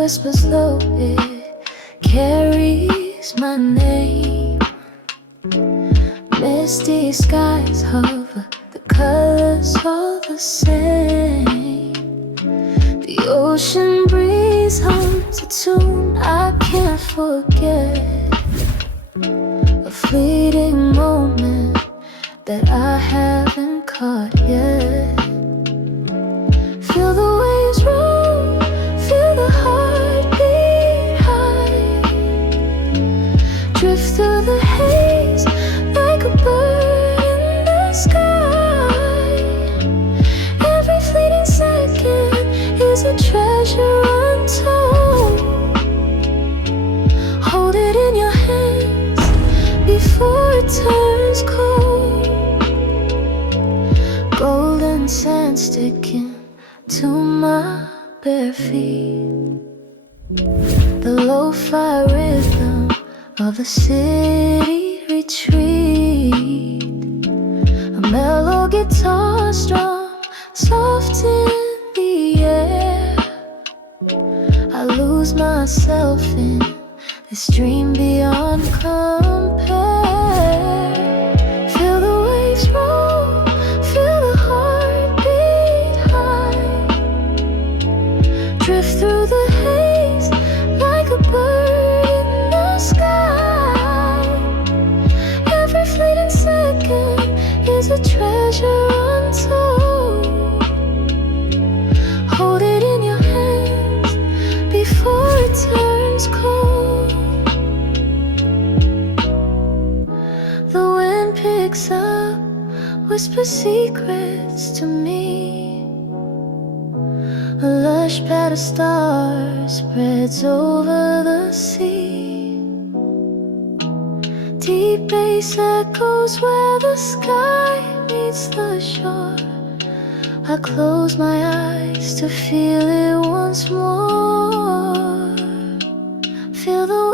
whispers low, it carries my name. Misty skies hover, the colors all the same. The ocean breeze hums a tune I can't forget. A fleeting moment that I haven't caught yet. Feel the waves roll, feel the heartbeat high. Drift through the haze like a bird in the sky. Every fleeting second is a treasure untold. Hold it in your hands before it turns cold. Golden sand sticking to my bare feet. The lo-fi rhythm of the city retreat. A mellow guitar strum soft in the air. I lose myself in this dream beyond compare. Feel the waves roll, feel the heartbeat high. Drift through the haze like a bird in the sky. Every fleeting second is a treasure untold. Hold it in your hands before it turns cold. The wind picks up, whispers secrets to me. A lush pad of stars spreads over the sea. Deep bass echoes where the sky meets the shore. I close my eyes to feel it once more. Feel the